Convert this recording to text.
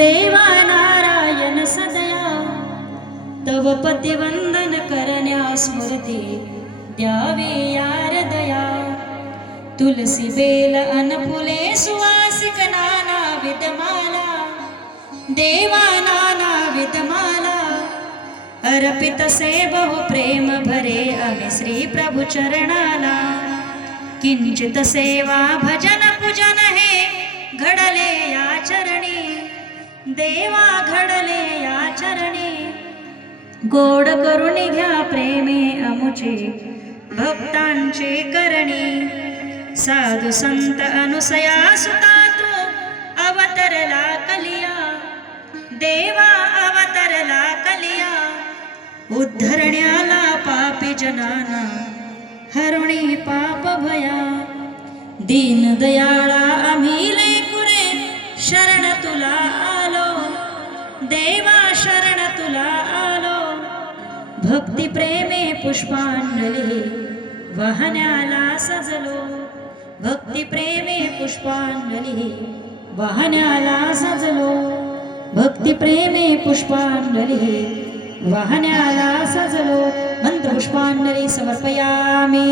देवा नारायण सदया तव पतिवंदन करण्या स्मृती द्यावी यार दया तुलसी बेल अनफुले सुवासिक नाना विदमाला देवा नाना विदमाला अर्पित से बहु प्रेम भरे अमे श्री प्रभु चरणाला किंचित सेवा भजन पूजन हे घडले या चरणी देवा घडले या चरणी गोड करुणी घ्या प्रेमे अमुचे भक्तांचे करणी साधू संत अनुसया सुता तो अवतरला कलिया देवा अवतरला कलिया उद्धरण्याला पापी जनाना हरुणी पाप भया दीन दयाळा आम्ही लेकुरे शरण तुला आलो देवा शरण तुला आलो भक्ती प्रेमे पुष्पांजली वाहण्याला सजलो भक्ती प्रेमे पुष्पांजली वाहण्याला सजलो भक्ती प्रेमे पुष्पांजली वाहण्याला सजलो मंत्र पुष्पांजली समर्पयामी